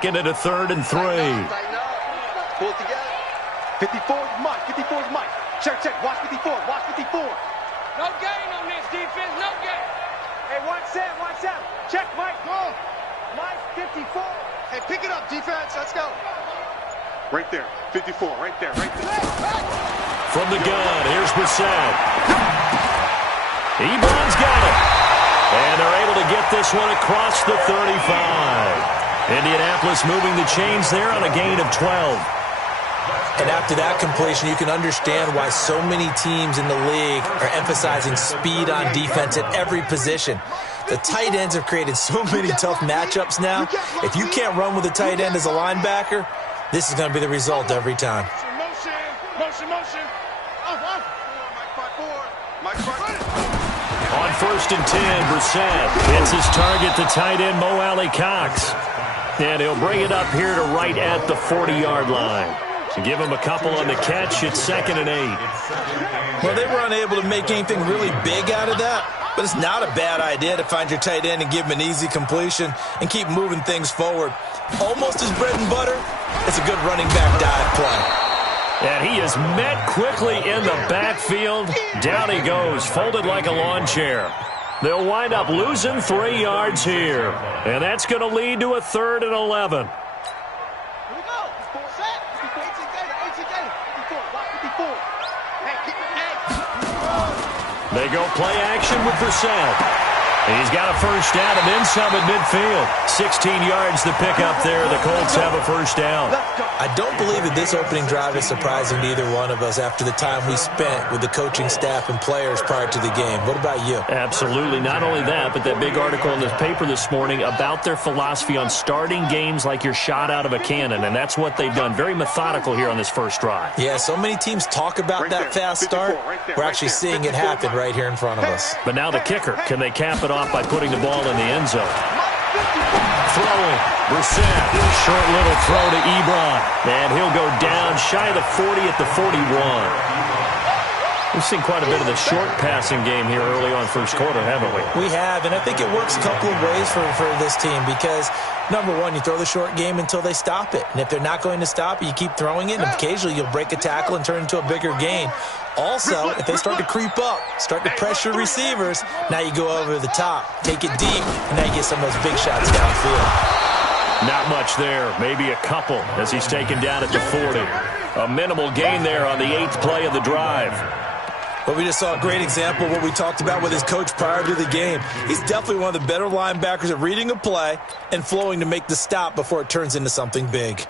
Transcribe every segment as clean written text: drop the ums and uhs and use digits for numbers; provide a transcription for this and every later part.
Get it to 3rd and 3. Pull it together. 54 is Mike. 54 is Mike. Check. Watch 54. Watch 54. No gain on this defense. No gain. Hey, watch out. Check, Mike. Go. Mike, 54. Hey, pick it up, defense. Let's go. Right there. 54. Right there. From the gun, here's Brissett. Ebron's got it. And they're able to get this one across the 35. Indianapolis moving the chains there on a gain of 12. And after that completion, you can understand why so many teams in the league are emphasizing speed on defense at every position. The tight ends have created so many tough matchups now. If you can't run with a tight end as a linebacker, this is going to be the result every time. Motion. On 1st and 10, Brissett hits his target, the tight end, Mo Alley-Cox. And he'll bring it up here to right at the 40-yard line. To give him a couple on the catch, it's 2nd and 8. Well, they were unable to make anything really big out of that, but it's not a bad idea to find your tight end and give him an easy completion and keep moving things forward. Almost his bread and butter, it's a good running back dive play. And he is met quickly in the backfield. Down he goes, folded like a lawn chair. They'll wind up losing 3 yards here. And that's going to lead to a 3rd and 11. Here we go. Set. 18 gator. 54. Watch 54. Hey. They go play action with Brissett. He's got a first down and then some at midfield. 16 yards to pick up there. The Colts have a first down. I don't believe that this opening drive is surprising to either one of us after the time we spent with the coaching staff and players prior to the game. What about you? Absolutely. Not only that, but that big article in the paper this morning about their philosophy on starting games like you're shot out of a cannon, and that's what they've done. Very methodical here on this first drive. Yeah, so many teams talk about that fast start. We're actually seeing it happen right here in front of us. But now the kicker. Can they cap it off by putting the ball in the end zone? Throwing. Brissett. Short little throw to Ebron. And he'll go down shy of the 40 at the 41. We've seen quite a bit of the short passing game here early on first quarter, haven't we? We have, and I think it works a couple of ways for this team because, number one, you throw the short game until they stop it. And if they're not going to stop it, you keep throwing it, and occasionally you'll break a tackle and turn into a bigger gain. Also, if they start to creep up, start to pressure receivers, now you go over the top, take it deep, and now you get some of those big shots downfield. Not much there, maybe a couple as he's taken down at the 40. A minimal gain there on the 8th play of the drive. But we just saw a great example of what we talked about with his coach prior to the game. He's definitely one of the better linebackers at reading a play and flowing to make the stop before it turns into something big.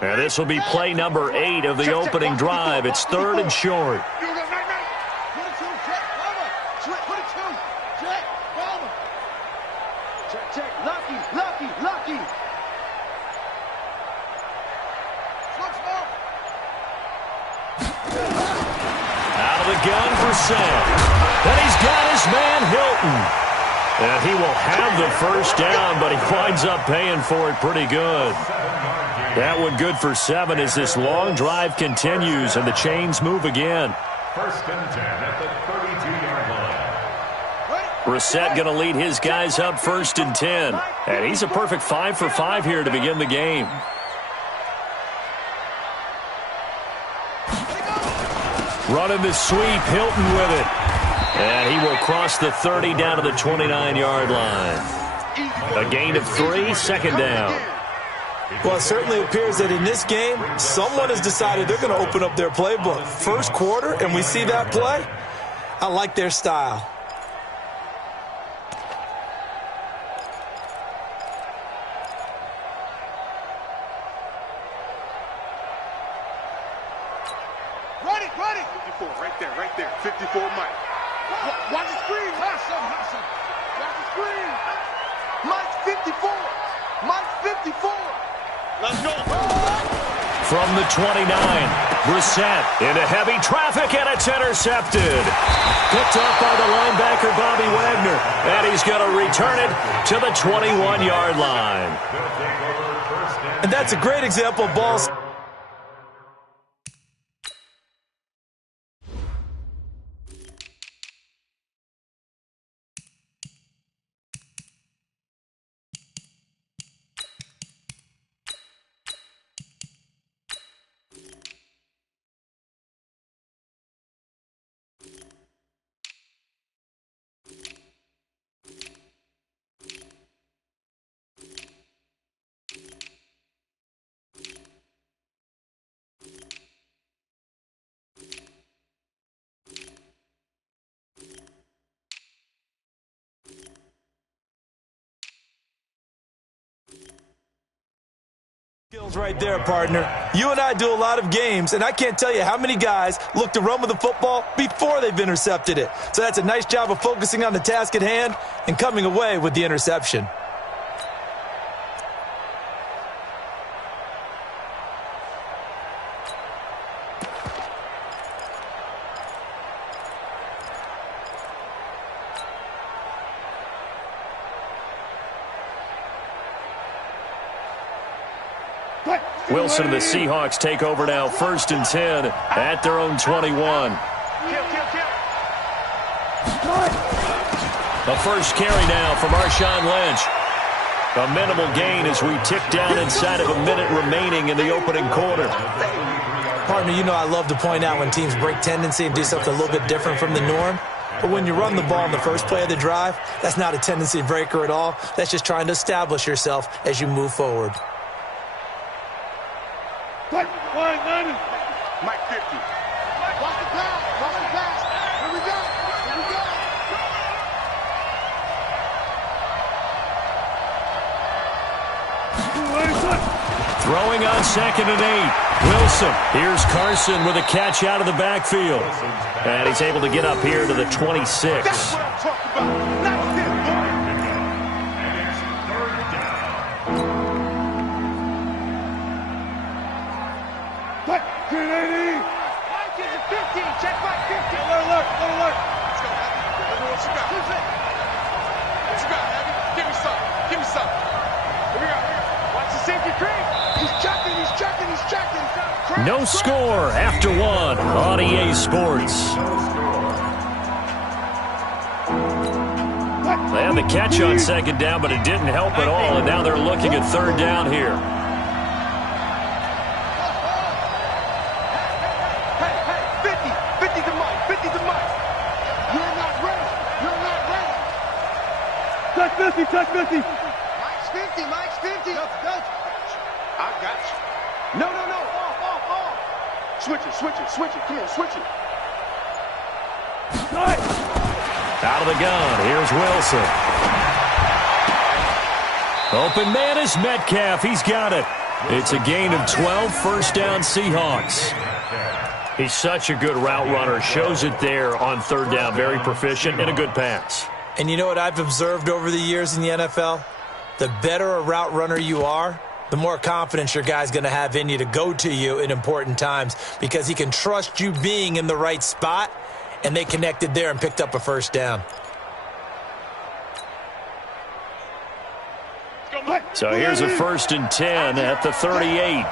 And this will be play number 8 of the opening drive. It's 3rd and short. Lucky. Out of the gun for Sam. And he's got his man Hilton. And he will have the first down, but he winds up paying for it pretty good. That one good for 7 as this long drive continues and the chains move again. 1st and 10 at the 32-yard line. Brissett going to lead his guys up 1st and 10. And he's a perfect 5 for 5 here to begin the game. Running the sweep, Hilton with it. And he will cross the 30 down to the 29-yard line. A gain of 3, 2nd down. Well, it certainly appears that in this game, someone has decided they're going to open up their playbook. First quarter, and we see that play. I like their style. Ready. 54, right there. 54, Mike. Watch the screen. Watch the screen. Mike 54. Mike 54. Let's go. From the 29, Brissett into heavy traffic, and it's intercepted. Picked up by the linebacker, Bobby Wagner. And he's going to return it to the 21-yard line. And that's a great example of balls. Right there, partner. You and I do a lot of games, and I can't tell you how many guys look to run with the football before they've intercepted it. So that's a nice job of focusing on the task at hand and coming away with the interception. Wilson and the Seahawks take over now, 1st and 10 at their own 21. The first carry now from Marshawn Lynch. A minimal gain as we tick down inside of a minute remaining in the opening quarter. Partner, you know I love to point out when teams break tendency and do something a little bit different from the norm. But when you run the ball in the first play of the drive, that's not a tendency breaker at all. That's just trying to establish yourself as you move forward. Mike 50. Watch the pass. Watch the pass. Here we go. Here we go. Throwing on 2nd and 8. Wilson. Here's Carson with a catch out of the backfield. And he's able to get up here to the 26. That's what I'm talking about. Not this, boy. And it's 3rd down. Mike 380. Mike is a 15. Check Mike 50. Alert. Let's go, Heavy. Let's know what you got. Who's it? What you got, Heavy? Give me some. Here we go. Watch the safety creep. He's checking. No score after 1 on EA Sports. They had the catch on 2nd down, but it didn't help at all, and now they're looking at 3rd down here. Hey, 50 to Mike. You're not ready. Touch 50. Mike's 50. Go. I got you. No. Off. Switch it. Come on, switch it. Out of the gun, here's Wilson. Open man is Metcalf. He's got it. It's a gain of 12, 1st down Seahawks. He's such a good route runner. Shows it there on 3rd down. Very proficient and a good pass. And you know what I've observed over the years in the NFL? The better a route runner you are, the more confidence your guy's going to have in you to go to you in important times because he can trust you being in the right spot, and they connected there and picked up a 1st down. So here's a 1st and 10 at the 38.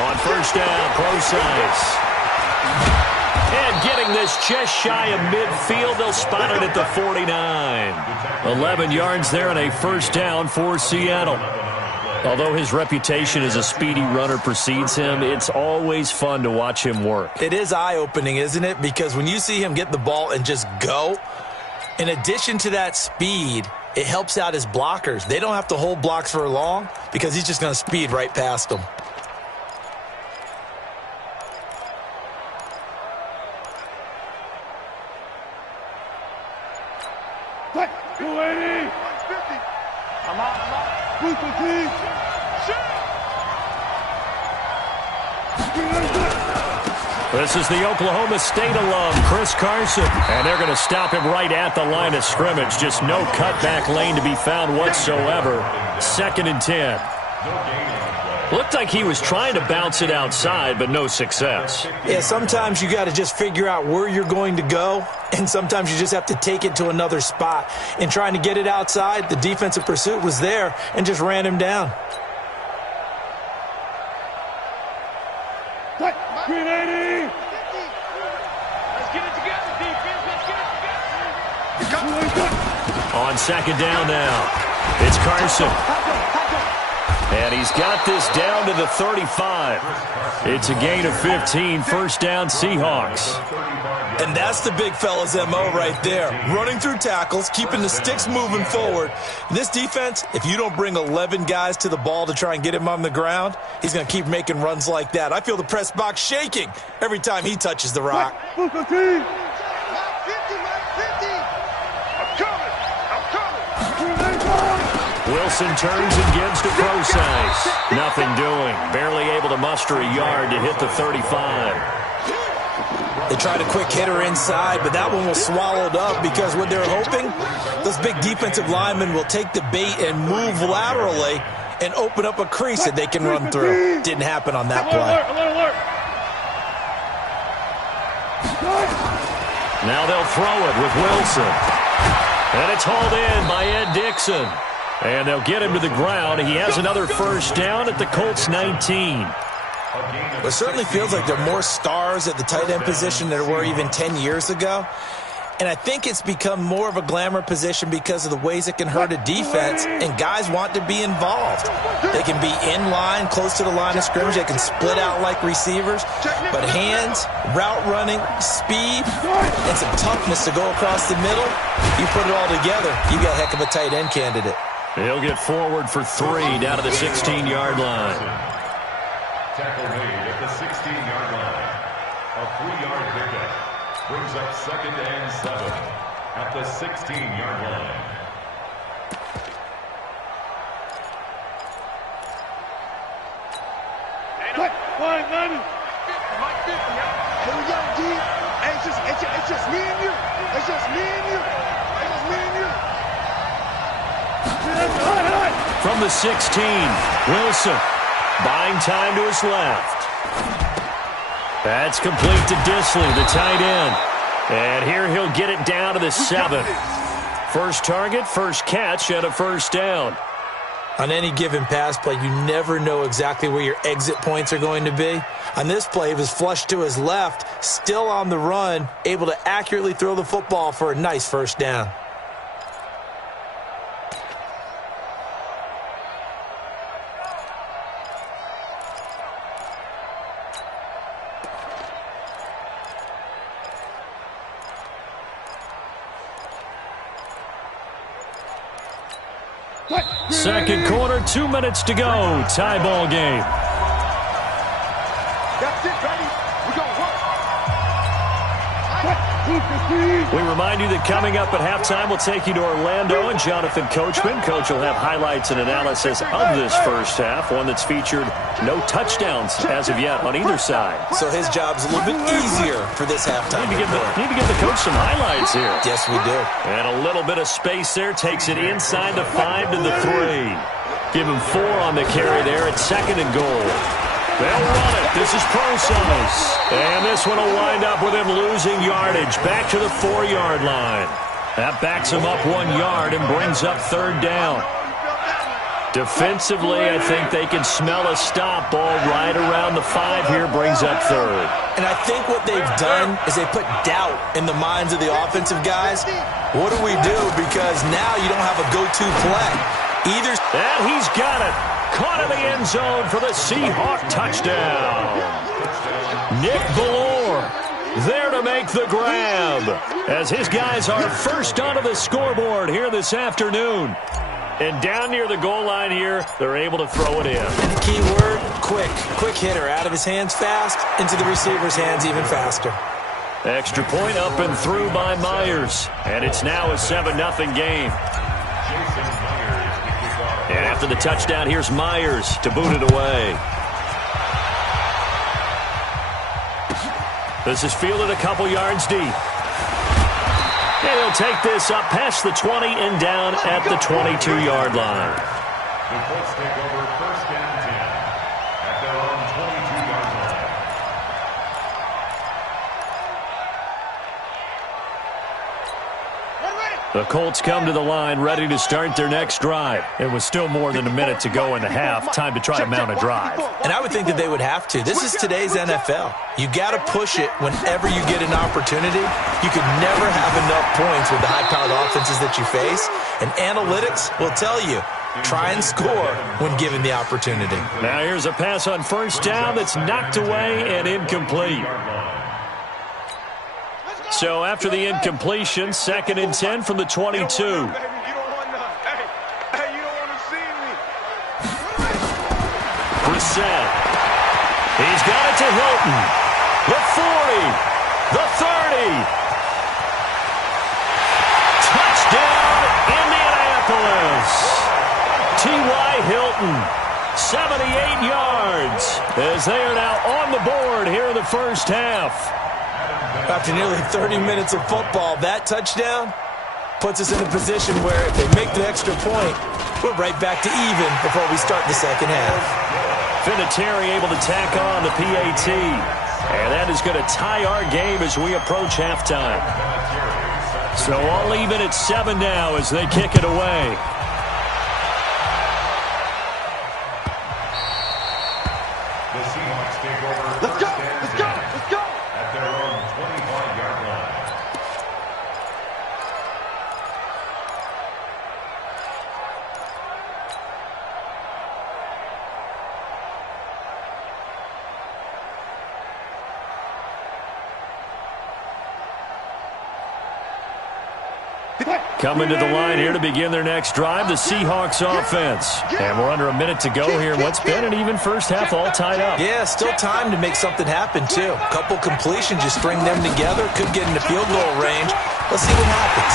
On 1st down, Procise. And getting this just shy of midfield, they'll spot it at the 49. 11 yards there and a 1st down for Seattle. Although his reputation as a speedy runner precedes him, it's always fun to watch him work. It is eye-opening, isn't it? Because when you see him get the ball and just go, in addition to that speed, it helps out his blockers. They don't have to hold blocks for long because he's just going to speed right past them. I'm out. This is the Oklahoma State alum, Chris Carson. And they're going to stop him right at the line of scrimmage. Just no cutback lane to be found whatsoever. 2nd and 10. Looked like he was trying to bounce it outside, but no success. Yeah, sometimes you got to just figure out where you're going to go, and sometimes you just have to take it to another spot. In trying to get it outside, the defensive pursuit was there and just ran him down. Green 80. Let's get it together, defense. Let's get it together. On 2nd down now, it's Carson. And he's got this down to the 35. It's a gain of 15, 1st down Seahawks. And that's the big fella's MO right there. Running through tackles, keeping the sticks moving forward. This defense, if you don't bring 11 guys to the ball to try and get him on the ground, he's going to keep making runs like that. I feel the press box shaking every time he touches the rock. I'm coming. Wilson turns and gives to Procise. Nothing doing. Barely able to muster a yard to hit the 35. They tried a quick hitter inside, but that one was swallowed up because what they're hoping, those big defensive linemen will take the bait and move laterally and open up a crease that they can run through. Didn't happen on that play. Now they'll throw it with Wilson. And it's hauled in by Ed Dixon. And they'll get him to the ground. He has another first down at the Colts 19. It certainly feels like there are more stars at the tight end position than there were even 10 years ago. And I think it's become more of a glamour position because of the ways it can hurt a defense, and guys want to be involved. They can be in line, close to the line of scrimmage. They can split out like receivers. But hands, route running, speed, and some toughness to go across the middle, you put it all together, you got a heck of a tight end candidate. He'll get forward for 3 down to the 16-yard line. Tackle made at the 16-yard line. A 3-yard pickup brings up 2nd and 7 at the 16-yard line. What? One, none. Mike 50. Here we go, D. Hey, it's just me and you. It's just me and you. It's just me and you. From the 16, Wilson buying time to his left. That's complete to Disley, the tight end. And here he'll get it down to the 7. First target, first catch, and a first down. On any given pass play, you never know exactly where your exit points are going to be. On this play, he was flushed to his left, still on the run, able to accurately throw the football for a nice first down. Second quarter, 2 minutes to go. Tie ball game. That's it, baby. We're going to work. We remind you that coming up at halftime, we'll take you to Orlando and Jonathan Coachman. Coach will have highlights and analysis of this first half, one that's featured no touchdowns as of yet on either side. So his job's a little bit easier for this halftime. Need to give the coach some highlights here. Yes, we do. And a little bit of space there. Takes it inside the 5 to the 3. Give him 4 on the carry there at 2nd and goal. They'll run it. This is Procise. And this one will wind up with him losing yardage. Back to the 4-yard line. That backs him up 1 yard and brings up 3rd down. Defensively, I think they can smell a stop. Ball right around the 5 here, brings up 3rd. And I think what they've done is they put doubt in the minds of the offensive guys. What do we do? Because now you don't have a go-to play. And he's got it. Caught in the end zone for the Seahawk touchdown. Nick Ballore there to make the grab as his guys are first onto the scoreboard here this afternoon. And down near the goal line here, they're able to throw it in. And the key word, quick. Quick hitter. Out of his hands fast, into the receiver's hands even faster. Extra point up and through by Myers. And it's now a 7-0 game. And after the touchdown, here's Myers to boot it away. This is fielded a couple yards deep. And he'll take this up past the 20 and down at the 22-yard line. The Colts take over 1st and 10 at their own 22-yard line. The Colts come to the line ready to start their next drive. It was still more than a minute to go in the half. Time to try to mount a drive. And I would think that they would have to. This is today's NFL. You got to push it whenever you get an opportunity. You could never have enough points with the high-powered offenses that you face. And analytics will tell you, try and score when given the opportunity. Now here's a pass on first down that's knocked away and incomplete. So after the incompletion, 2nd and 10 from the 22. You don't want none. Hey, you don't want to see me. Brissett. He's got it to Hilton. The 40. The 30. Touchdown, Indianapolis. T.Y. Hilton, 78 yards, as they are now on the board here in the first half. After nearly 30 minutes of football, that touchdown puts us in a position where if they make the extra point, we're right back to even before we start the second half. Vinatieri able to tack on the PAT. And that is going to tie our game as we approach halftime. So all even at 7 now as they kick it away. The Seahawks take over. Let's go! Let's go! Let's go! At their own 25-yard line. Coming to the line here to begin their next drive, the Seahawks offense. And we're under a minute to go here in what's been an even first half, all tied up. Yeah, still time to make something happen, too. A couple completions, just string them together. Could get into field goal range. Let's see what happens.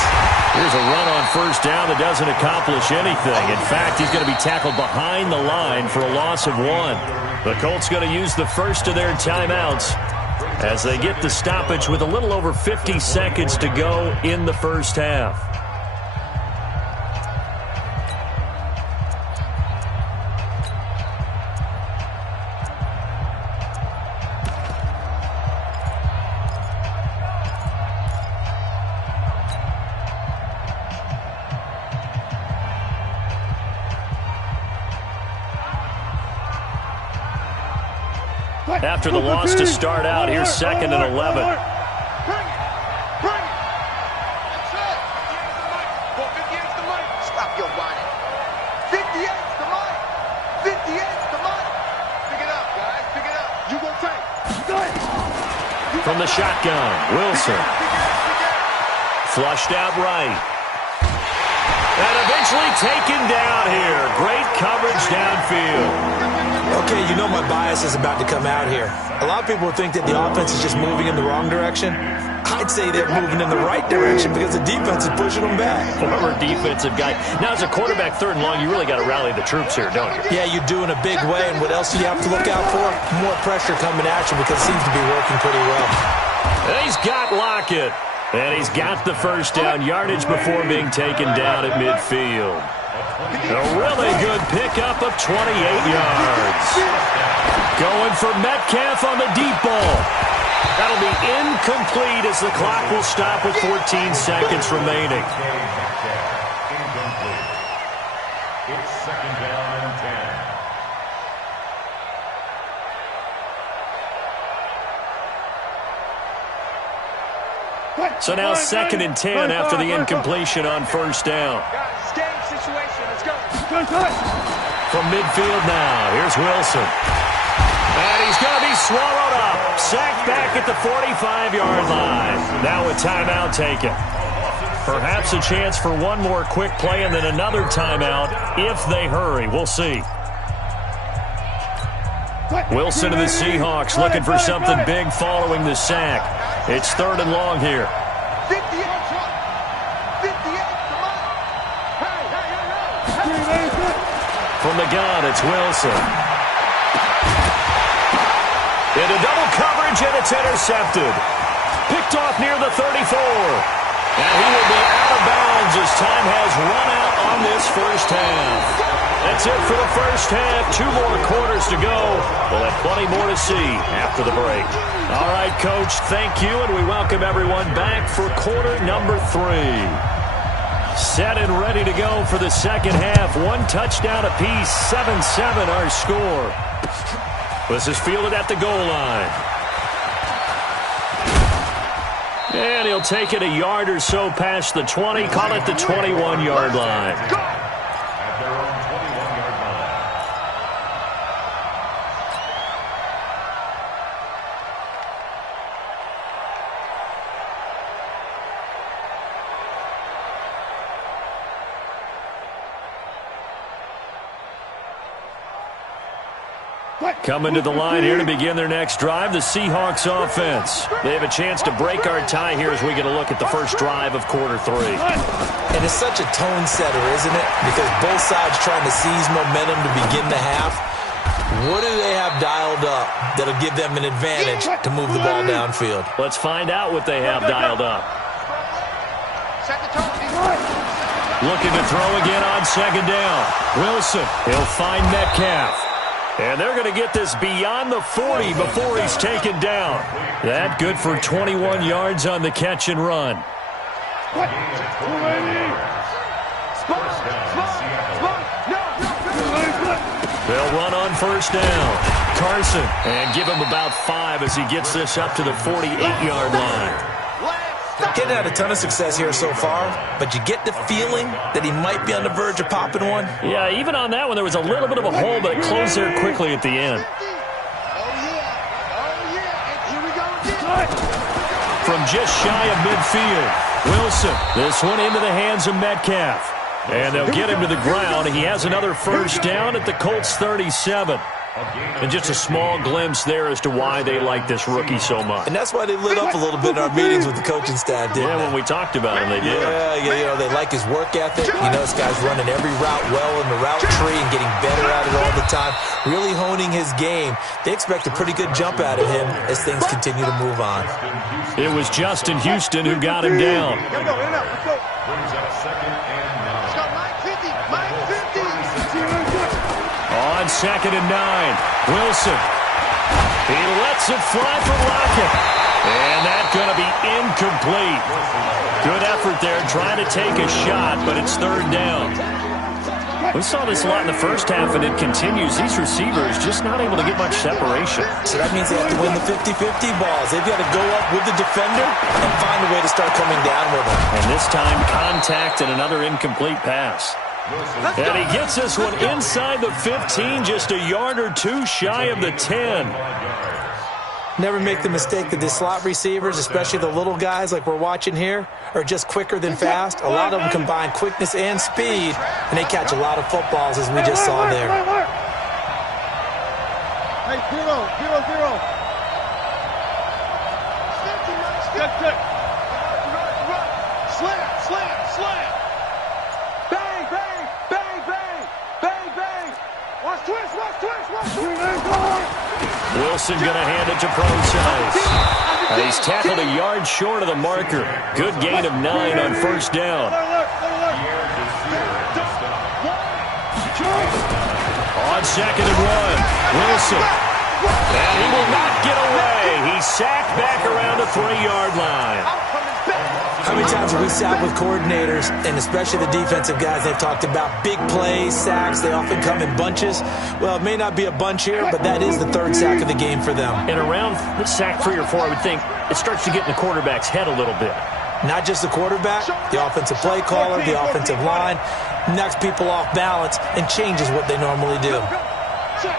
Here's a run on first down that doesn't accomplish anything. In fact, he's going to be tackled behind the line for a loss of 1. The Colts going to use the first of their timeouts as they get the stoppage with a little over 50 seconds to go in the first half. After the loss to start out, here's 2nd and 11. Bring it! Bring it! That's it! 58's the money! Stop your whining. 58's the money! 58's the money! Pick it up, guys. Pick it up. You gonna take. From the shotgun, Wilson. Flushed out right. And eventually taken down here. Great coverage downfield. Okay, you know my bias is about to come out here. A lot of people think that the offense is just moving in the wrong direction. I'd say they're moving in the right direction because the defense is pushing them back. Former defensive guy. Now, as a quarterback, 3rd and long, you really got to rally the troops here, don't you? Yeah, you do in a big way. And what else do you have to look out for? More pressure coming at you because it seems to be working pretty well. And he's got Lockett. And he's got the first down yardage before being taken down at midfield. A really good pickup of 28 yards. Going for Metcalf on the deep ball. That'll be incomplete as the clock will stop with 14 seconds remaining. Incomplete. It's 2nd down and 10. So now 2nd and 10 after the incompletion on first down. Guys, game situation. Let's go. From midfield now, here's Wilson. And he's going to be swallowed up. Sacked back at the 45-yard line. Now a timeout taken. Perhaps a chance for one more quick play and then another timeout if they hurry. We'll see. Wilson and the Seahawks looking for something big following the sack. It's 3rd and long here. 58, come on. Hey. From the gun, it's Wilson. Into double coverage, and it's intercepted. Picked off near the 34. And he will be out of bounds as time has run out on this first half. That's it for the first half. 2 more quarters to go. We'll have plenty more to see after the break. All right, Coach, thank you, and we welcome everyone back for quarter number 3. Set and ready to go for the second half. 1 touchdown apiece, 7-7 our score. This is fielded at the goal line. And he'll take it a yard or so past the 20, call it the 21-yard line. At their own 21-yard line. Coming to the line here to begin their next drive, the Seahawks offense. They have a chance to break our tie here as we get a look at the first drive of quarter 3. And it's such a tone setter, isn't it? Because both sides trying to seize momentum to begin the half. What do they have dialed up that'll give them an advantage to move the ball downfield? Let's find out what they have dialed up. Looking to throw again on second down. Wilson, he'll find Metcalf. And they're going to get this beyond the 40 before he's taken down. That good for 21 yards on the catch and run. They'll run on first down. Carson, and give him about 5 as he gets this up to the 48-yard line. Getting had a ton of success here so far, but you get the feeling that he might be on the verge of popping one. Yeah, even on that one, there was a little bit of a hole, but it closed there quickly at the end. From just shy of midfield, Wilson, this one into the hands of Metcalf. And they'll get him to the ground. He has another first down at the Colts 37. And just a small glimpse there as to why they like this rookie so much. And that's why they lit up a little bit in our meetings with the coaching staff, didn't they? When we talked about him, they did. Yeah, they like his work ethic. This guy's running every route well in the route tree and getting better at it all the time, really honing his game. They expect a pretty good jump out of him as things continue to move on. It was Justin Houston who got him down. Brings up second and 9. On second and 9, Wilson. He lets it fly for Lockett. And that's going to be incomplete. Good effort there trying to take a shot, but it's third down. We saw this a lot in the first half, and it continues. These receivers just not able to get much separation. So that means they have to win the 50-50 balls. They've got to go up with the defender and find a way to start coming down with him. And this time, contact and another incomplete pass. And he gets this one inside the 15, just a yard or two shy of the 10. Never make the mistake that the slot receivers, especially the little guys like we're watching here, are just quicker than fast. A lot of them combine quickness and speed, and they catch a lot of footballs, as we just saw there. Hey, 0-0-0. Good. Slam. Bang. Watch twist. Wilson going to hand it to Pro-Size. He's tackled a yard short of the marker. Good gain of 9 on first down. On second and 1, Wilson. And he will not get away. He's sacked back around the 3-yard line. How many times have we sat with coordinators, and especially the defensive guys, they've talked about big plays, sacks. They often come in bunches. Well, it may not be a bunch here, but that is the 3rd sack of the game for them. And around sack 3 or 4, I would think it starts to get in the quarterback's head a little bit. Not just the quarterback, the offensive play caller, the offensive line, knocks people off balance and changes what they normally do. Check.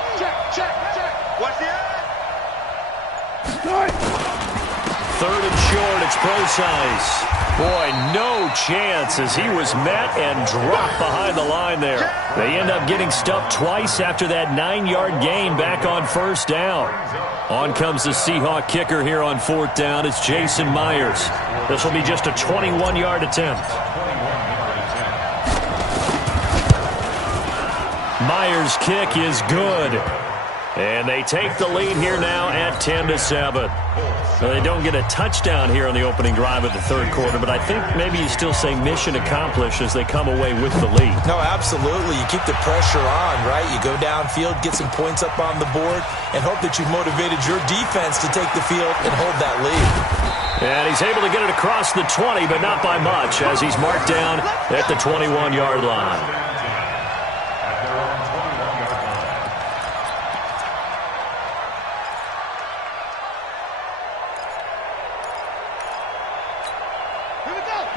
Watch the eye. 3rd and short, it's Pro-Size. Boy, no chance as he was met and dropped behind the line there. They end up getting stuffed twice after that 9-yard gain back on first down. On comes the Seahawk kicker here on 4th down. It's Jason Myers. This will be just a 21-yard attempt. Myers' kick is good. And they take the lead here now at 10-7. They don't get a touchdown here on the opening drive of the 3rd quarter, but I think maybe you still say mission accomplished as they come away with the lead. No, absolutely. You keep the pressure on, right? You go downfield, get some points up on the board, and hope that you've motivated your defense to take the field and hold that lead. And he's able to get it across the 20, but not by much, as he's marked down at the 21-yard line.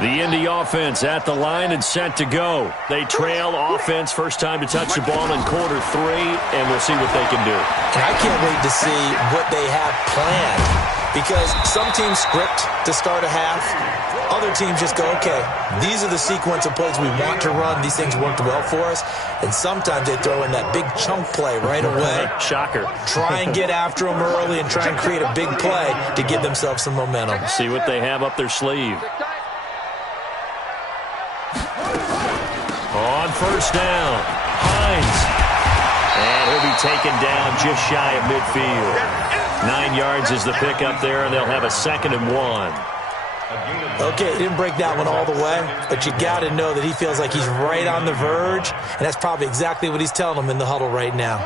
The Indy offense at the line and set to go. They trail offense first time to touch the ball in quarter 3, and we'll see what they can do. And I can't wait to see what they have planned because some teams script to start a half. Other teams just go, okay, these are the sequence of plays we want to run. These things worked well for us. And sometimes they throw in that big chunk play right away. Shocker. Try and get after them early and try and create a big play to give themselves some momentum. See what they have up their sleeve. On first down, Hines. And he'll be taken down just shy of midfield. 9 yards is the pickup there, and they'll have a 2nd and 1. Okay, he didn't break that one all the way, but you got to know that he feels like he's right on the verge, and that's probably exactly what he's telling them in the huddle right now.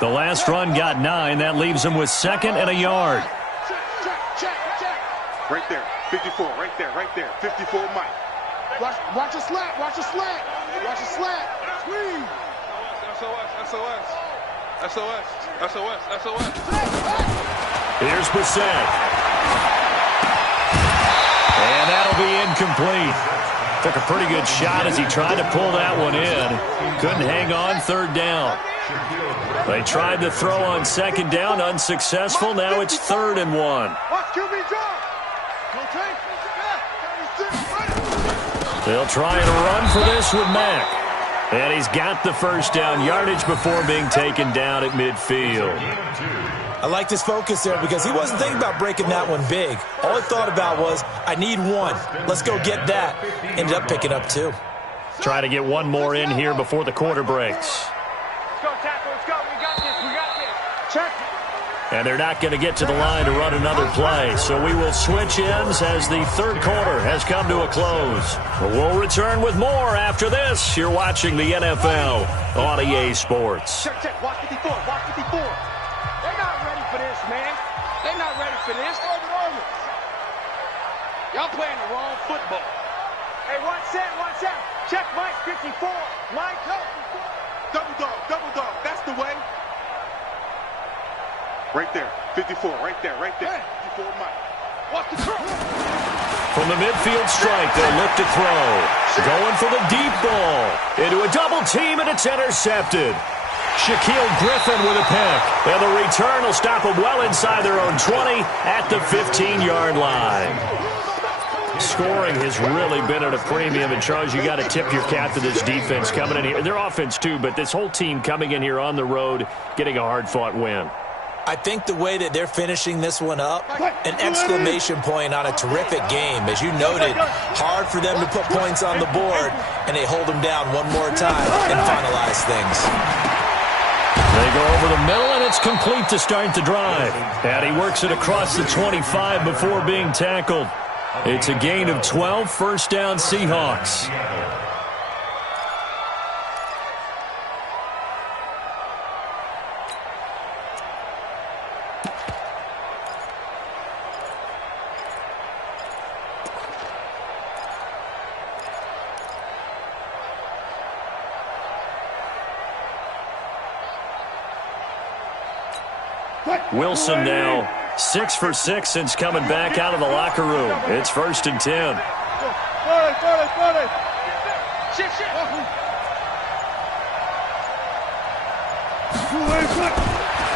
The last run got 9. That leaves him with 2nd and a yard. Right there, 54, right there, 54, Mike. Watch a slant, watch a slant, watch a slant. Squeeze. SOS. Here's Brissett. And that'll be incomplete. Took a pretty good shot as he tried to pull that one in. Couldn't hang on 3rd down. They tried to throw on 2nd down, unsuccessful. Now it's 3rd and 1. Watch QB drop. They'll try and run for this with Mack. And he's got the first down yardage before being taken down at midfield. I like this focus there because he wasn't thinking about breaking that one big. All he thought about was, I need 1. Let's go get that. Ended up picking up 2. Try to get one more in here before the quarter breaks. Let's go, tackle. Let's go. We got this. Check. And they're not going to get to the line to run another play. So we will switch ends as the 3rd quarter has come to a close. But we'll return with more after this. You're watching the NFL on EA Sports. Check. Watch 54. Watch 54. They're not ready for this, man. They're not ready for this. Y'all playing the wrong football. Hey, watch out. Check Mike 54. Mike, Double dog. That's the way. Right there, 54, right there. 54, Mike. Watch the throw. From the midfield strike, they'll look to throw. Going for the deep ball. Into a double team, and it's intercepted. Shaquille Griffin with a pick. And the return will stop them well inside their own 20 at the 15-yard line. Scoring has really been at a premium. And, Charles, you got to tip your cap to this defense coming in here. Their offense, too, but this whole team coming in here on the road, getting a hard-fought win. I think the way that they're finishing this one up, an exclamation point on a terrific game. As you noted, hard for them to put points on the board, and they hold them down one more time and finalize things. They go over the middle, and it's complete to start the drive. And he works it across the 25 before being tackled. It's a gain of 12, 1st down Seahawks. Wilson now 6 for 6 since coming back out of the locker room. It's 1st and 10.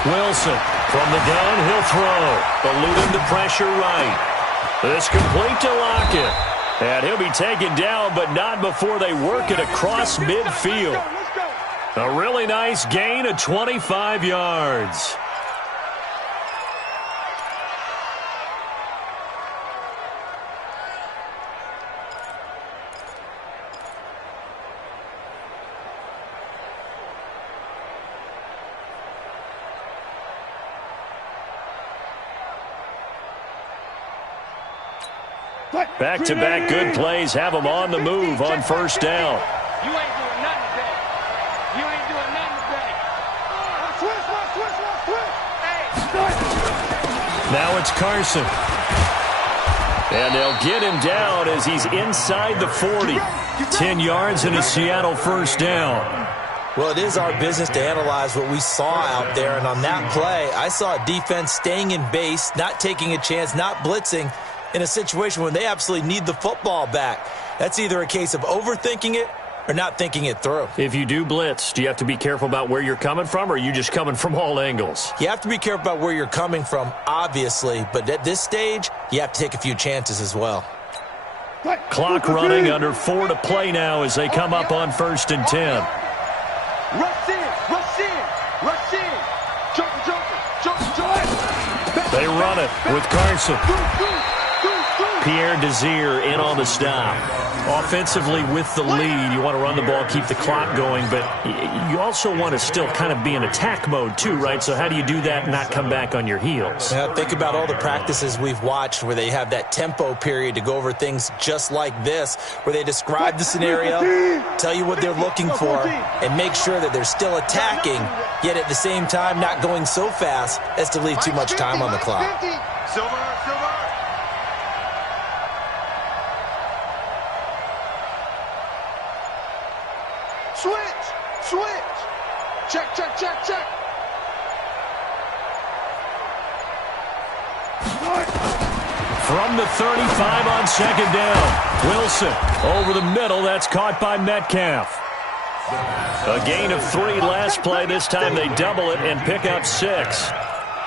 Wilson from the gun, he'll throw. Eluding the pressure right. It's complete to Lockett. And he'll be taken down, but not before they work it across midfield. A really nice gain of 25 yards. Back-to-back good plays have them on the move on 1st down. You ain't doing nothing today. You ain't doing nothing today. Now it's Carson. And they'll get him down as he's inside the 40. 10 yards and a Seattle 1st down. Well, it is our business to analyze what we saw out there. And on that play, I saw a defense staying in base, not taking a chance, not blitzing, in a situation where they absolutely need the football back. That's either a case of overthinking it or not thinking it through. If you do blitz, do you have to be careful about where you're coming from, or are you just coming from all angles? You have to be careful about where you're coming from, obviously, but at this stage, you have to take a few chances as well. Clock running, under 4 to play now as they come up on 1st and 10. Rush in, rush in, rush in. Jump. They run it with Carson. Pierre Desir in on the stop. Offensively with the lead, you want to run the ball, keep the clock going, but you also want to still kind of be in attack mode too, right? So how do you do that and not come back on your heels? Yeah, think about all the practices we've watched where they have that tempo period to go over things just like this, where they describe the scenario, tell you what they're looking for, and make sure that they're still attacking, yet at the same time not going so fast as to leave too much time on the clock. Silver. Switch. Check. From the 35 on 2nd down. Wilson over the middle. That's caught by Metcalf. A gain of 3 last play. This time they double it and pick up 6.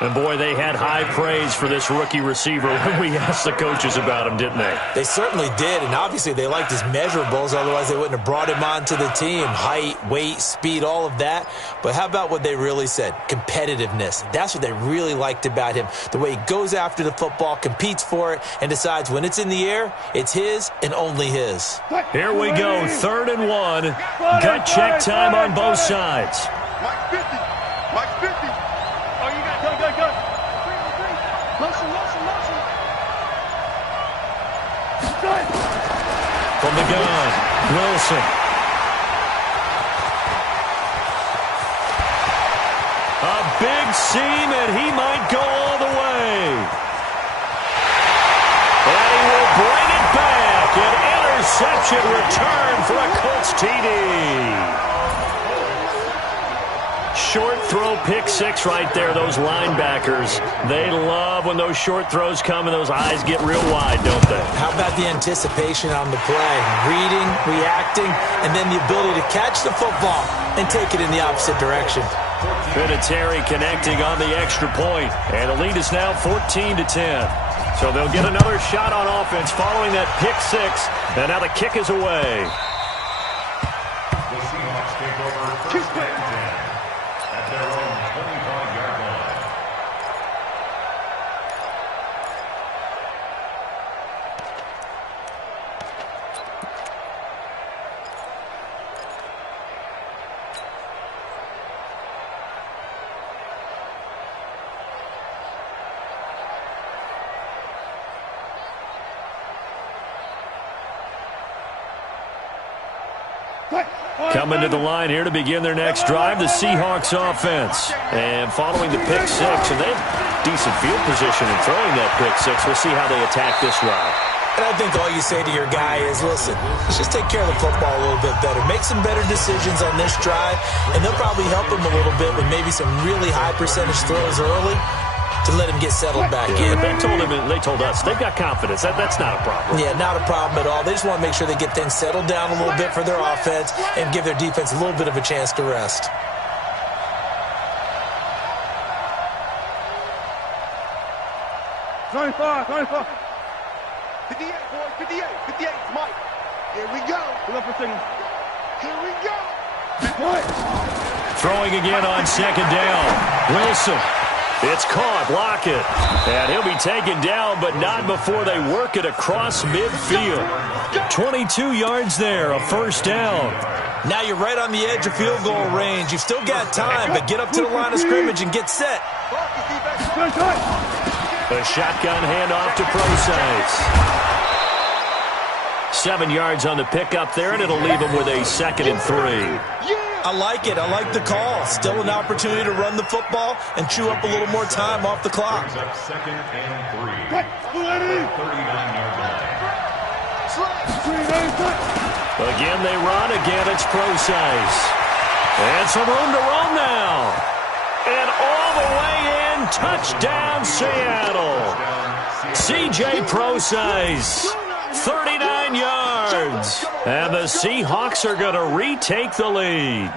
And, boy, they had high praise for this rookie receiver when we asked the coaches about him, didn't they? They certainly did, and obviously they liked his measurables. Otherwise, they wouldn't have brought him onto the team. Height, weight, speed, all of that. But how about what they really said? Competitiveness. That's what they really liked about him. The way he goes after the football, competes for it, and decides when it's in the air, it's his and only his. Here we go, 3rd and 1. Gut check time on both sides. Mike 50. Oh, you got go. Motion. From the gun, Wilson. A big seam, and he might go all the way. And he will bring it back. An interception return for a Colts TD. Short throw, pick 6 right there. Those linebackers, they love when those short throws come and those eyes get real wide, don't they? How about the anticipation on the play? Reading, reacting, and then the ability to catch the football and take it in the opposite direction. Vinatieri connecting on the extra point, and the lead is now 14 to 10. So they'll get another shot on offense following that pick 6, and now the kick is away. The Seahawks take over 1st and 10 at their own 25-yard line. Coming to the line here to begin their next drive, the Seahawks offense. And following the pick 6, and they have decent field position in throwing that pick 6. We'll see how they attack this route. And I think all you say to your guy is, listen, let's just take care of the football a little bit better. Make some better decisions on this drive, and they'll probably help him a little bit with maybe some really high percentage throws early to let him get settled back in. They told us they've got confidence. That's not a problem. Yeah, not a problem at all. They just want to make sure they get things settled down a little bit for their offense and give their defense a little bit of a chance to rest. $25. 58, boys, 58, Mike. Here we go. Pull up for signal. Here we go. Throwing again on 2nd down. Wilson. It's caught. Lockett. And he'll be taken down, but not before they work it across midfield. 22 yards there, a 1st down. Now you're right on the edge of field goal range. You've still got time, but get up to the line of scrimmage and get set. A shotgun handoff to Procise. 7 yards on the pickup there, and it'll leave him with a 2nd and 3. I like it. I like the call. Still an opportunity to run the football and chew up a little more time off the clock. 2nd and 3. 39-yard line. Again, they run. Again, it's Procise. And some room to roam now. And all the way in, touchdown, Seattle. C.J. Procise 39 yards. And the Seahawks are going to retake the lead.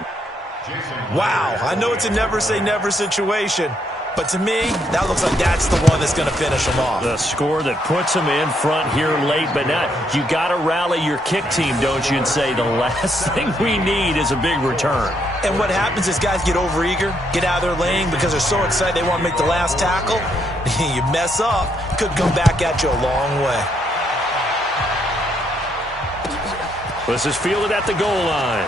Wow, I know it's a never-say-never situation, but to me, that looks like that's the one that's going to finish them off. The score that puts them in front here late, but now you got to rally your kick team, don't you, and say the last thing we need is a big return. And what happens is guys get overeager, get out of their lane because they're so excited they want to make the last tackle. You mess up, could come back at you a long way. This is fielded at the goal line.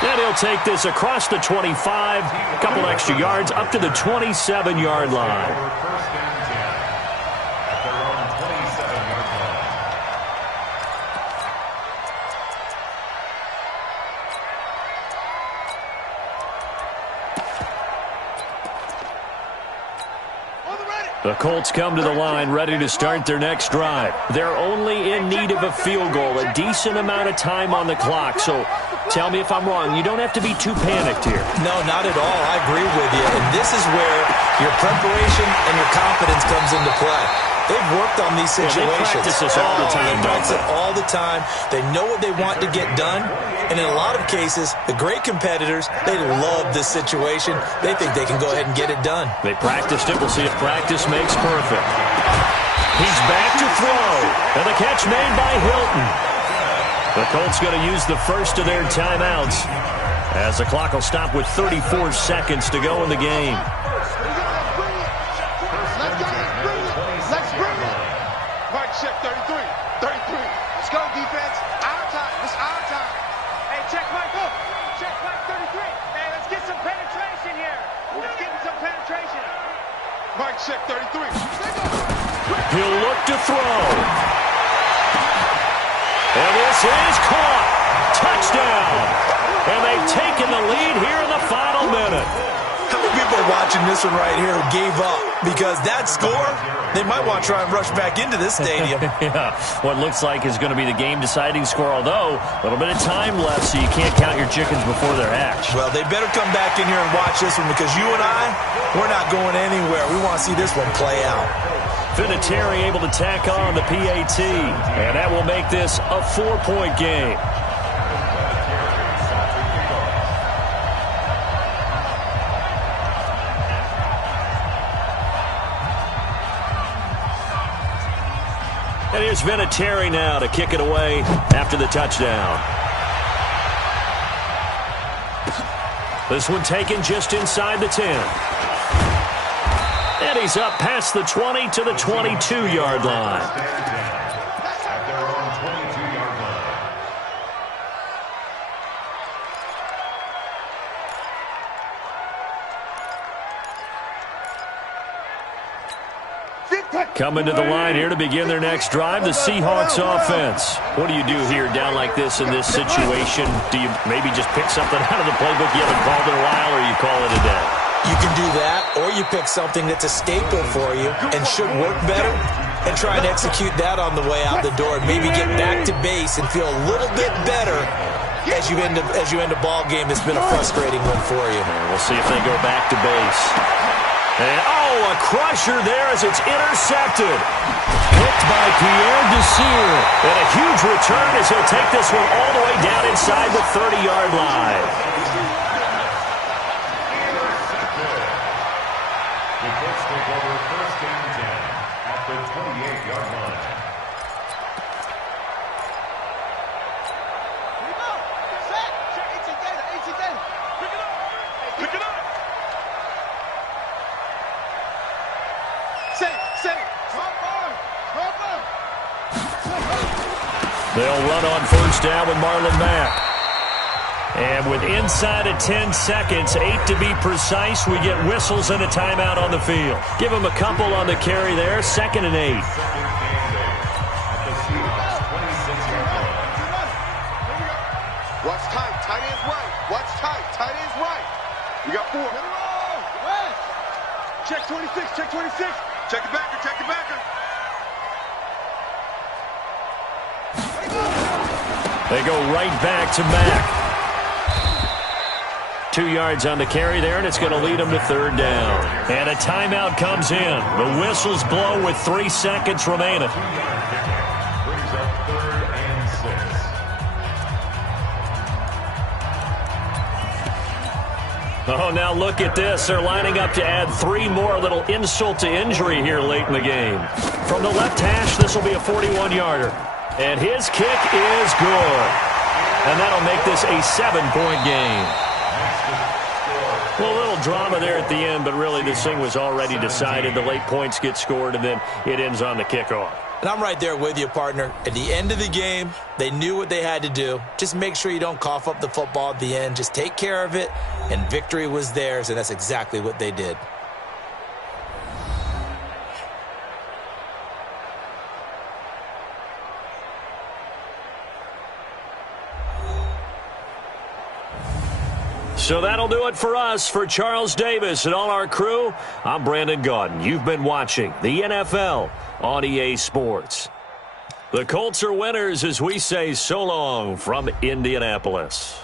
And he'll take this across the 25, a couple extra yards, up to the 27-yard line. First and 10 at their own 27-yard line. The Colts come to the line ready to start their next drive. They're only in need of a field goal, a decent amount of time on the clock. So tell me if I'm wrong. You don't have to be too panicked here. No, not at all. I agree with you. And this is where your preparation and your confidence comes into play. They've worked on these situations. They practice this all the time. They practice it all the time. They know what they want to get done. And in a lot of cases, the great competitors, they love this situation. They think they can go ahead and get it done. They practiced it. We'll see if practice makes perfect. He's back to throw. And the catch made by Hilton. The Colts going to use the first of their timeouts as the clock will stop with 34 seconds to go in the game. Check 33. 33. Let's go, defense. Our time. It's our time. Hey, check Mike up. Check Mike 33. Hey, let's get some penetration here. Let's get some penetration. Mike, check 33. He'll look to throw. And this is caught. Touchdown. And they've taken the lead here in the final minute. How many people are watching this one right here who gave up? Because that score, they might want to try and rush back into this stadium. Yeah, what looks like is going to be the game-deciding score, although a little bit of time left, so you can't count your chickens before they're hatched. Well, they better come back in here and watch this one because you and I, we're not going anywhere. We want to see this one play out. Vinatieri able to tack on the PAT, and that will make this a 4-point game. And here's Vinatieri now to kick it away after the touchdown. This one taken just inside the 10. And he's up past the 20 to the 22-yard line. At their own 22-yard line. Coming to the line here to begin their next drive, the Seahawks offense. What do you do here down like this in this situation? Do you maybe just pick something out of the playbook you haven't called in a while, or you call it a day? You can do that, or you pick something that's a staple for you and should work better and try and execute that on the way out the door and maybe get back to base and feel a little bit better as you end a ball game that's been a frustrating one for you. We'll see if they go back to base. And, a crusher there as it's intercepted. Picked by Pierre Desir. And a huge return as he'll take this one all the way down inside the 30-yard line. The Colts take over first and 10 at the 28-yard line. Pick it up. They'll run on first down with Marlon Mack. And with inside of 10 seconds, 8 to be precise, we get whistles and a timeout on the field. Give them a couple on the carry there, 2nd and 8. Watch tight. Tight end's right. Watch tight. Tight end's right. We got 4. Check 26. Check 26. Check the backer. Check the backer. They go right back to Mack. 2 yards on the carry there, and it's going to lead him to third down. And a timeout comes in. The whistles blow with 3 seconds remaining. Brings up 3rd and 6. Oh, now look at this. They're lining up to add 3 more, a little insult to injury here late in the game. From the left hash, this will be a 41-yarder. And his kick is good. And that'll make this a 7-point game. Well, a little drama there at the end, but really this thing was already decided. The late points get scored, and then it ends on the kickoff. And I'm right there with you, partner. At the end of the game, they knew what they had to do. Just make sure you don't cough up the football at the end. Just take care of it, and victory was theirs, and that's exactly what they did. So that'll do it for us. For Charles Davis and all our crew, I'm Brandon Gaudin. You've been watching the NFL on EA Sports. The Colts are winners as we say so long from Indianapolis.